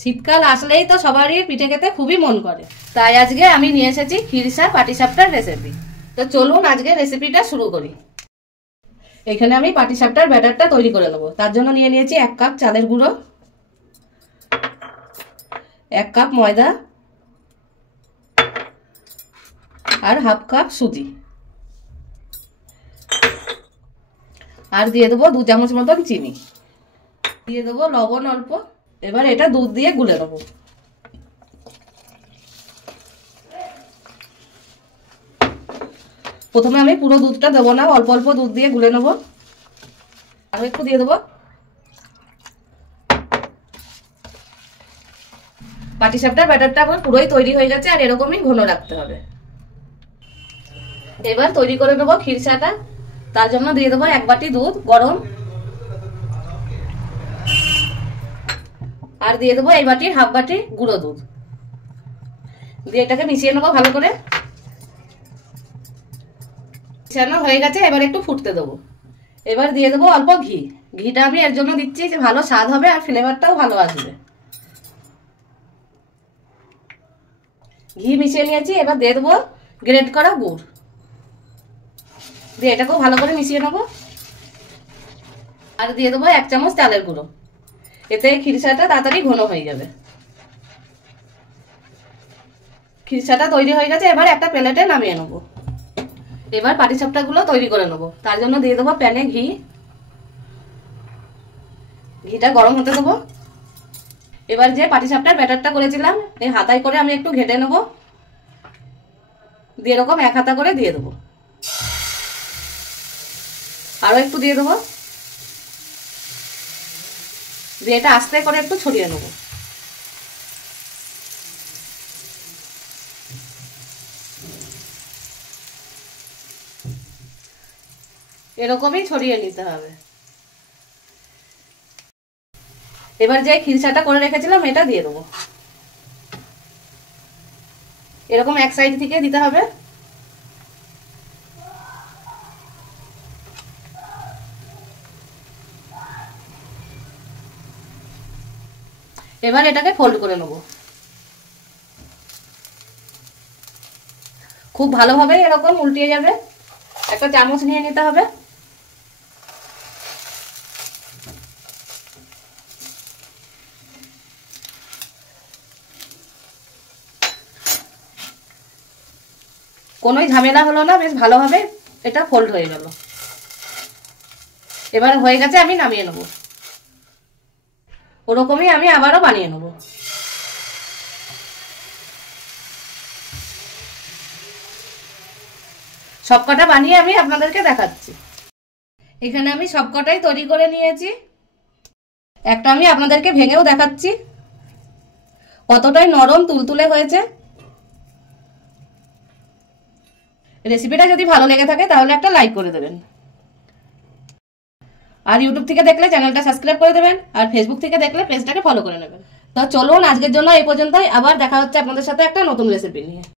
শীতকাল আসলেই তো সবারই পিঠে খেতে খুবই মন করে, তাই আজকে আমি নিয়ে এসেছি খিরসা পাটিসাপটার রেসিপি। তো চলুন আজকে রেসিপিটা শুরু করি। এখানে আমি পাটিসাপটার ব্যাটারটা তৈরি করে নেব। তার জন্য নিয়ে নিয়েছি 1 কাপ চালের গুঁড়ো, 1 কাপ ময়দা আর হাফ কাপ সুজি, আর দিয়ে দেবো 2 চামচ মতন চিনি, দিয়ে দেবো লবণ অল্প। এবার এটা দুধ দিয়ে গুলে নেবো। প্রথমে আমি পুরো দুধটা দেবো না, অল্প অল্প দুধ দিয়ে গুলে নেবো। আরো একটু দিয়ে দেবো। পাটিসাপটার ব্যাটারটা আমার পুরোই তৈরি হয়ে গেছে, আর এরকমই ঘন রাখতে হবে। এবার তৈরি করে নেবো খিরসাটা। তার জন্য দিয়ে দেবো 1 বাটি দুধ গরম, আর দিয়ে দেবো এই বাটির হাফ বাটি গুঁড়ো দুধ দিয়ে এটাকে মিশিয়ে নেবো ভালো করে। মিশানো হয়ে গেছে, এবার একটু ফুটতে দেবো। এবার দিয়ে দেবো অল্প ঘি। ঘিটা আমি এর জন্য দিচ্ছি যে ভালো স্বাদ হবে আর ফ্লেভারটাও ভালো আসবে। ঘি মিশিয়ে নিয়েছি, এবার দিয়ে দেবো গ্রেট করা গুড় দিয়ে এটাকেও ভালো করে মিশিয়ে নেবো। আর দিয়ে দেবো 1 চামচ চালের গুঁড়ো। এতে খিরসাটা তাড়াতাড়ি ঘন হয়ে যাবে। খিরসাটা তৈরি হয়ে গেছে, এবার একটা প্লেটে নামিয়ে নেবো। এবার পাটিসাপটাগুলো তৈরি করে নেবো। তার জন্য দিয়ে দেবো প্যানে ঘি। ঘিটা গরম হতে দেবো। এবার যে পাটিসাপটার ব্যাটারটা করেছিলাম এই হাতায় করে আমি একটু ঘেটে নেবো, দিয়ে এরকম 1 হাতা করে দিয়ে দেবো। আরো একটু দিয়ে দেবো, দিয়ে এটা আস্তে করে একটু ছড়িয়ে নেবো। এরকমই ছড়িয়ে নিতে হবে। এবার যে খিরসাটা করে রেখেছিলাম এটা দিয়ে দেবো। এরকম এক সাইড থেকে দিতে হবে। এবার এটাকে ফোল্ড করে নেব। খুব ভালোভাবে এরকম উল্টিয়ে যাবে। একটা চামচ নিয়ে নিতে হবে। কোনোই ঝামেলা হলো না, বেশ ভালোভাবে এটা ফোল্ড হয়ে গেল। এবার হয়ে গেছে, আমি নামিয়ে নেব। ওরকমই আমি আবারও বানিয়ে নেব। সবকটা বানিয়ে আমি আপনাদেরকে দেখাচ্ছি। এখানে আমি সবকটাই তৈরি করে নিয়েছি। একটা আমি আপনাদেরকে ভেঙেও দেখাচ্ছি কতটাই নরম তুলতুলে হয়েছে। রেসিপিটা যদি ভালো লেগে থাকে তাহলে একটা লাইক করে দেবেন, আর ইউটিউব থেকে দেখলে চ্যানেলটা সাবস্ক্রাইব করে দেবেন, আর ফেসবুক থেকে দেখলে পেজটাকে ফলো করে নেবেন। তো চলুন আজকের জন্য এই পর্যন্তই। আবার দেখা হচ্ছে আপনাদের সাথে একটা নতুন রেসিপি নিয়ে।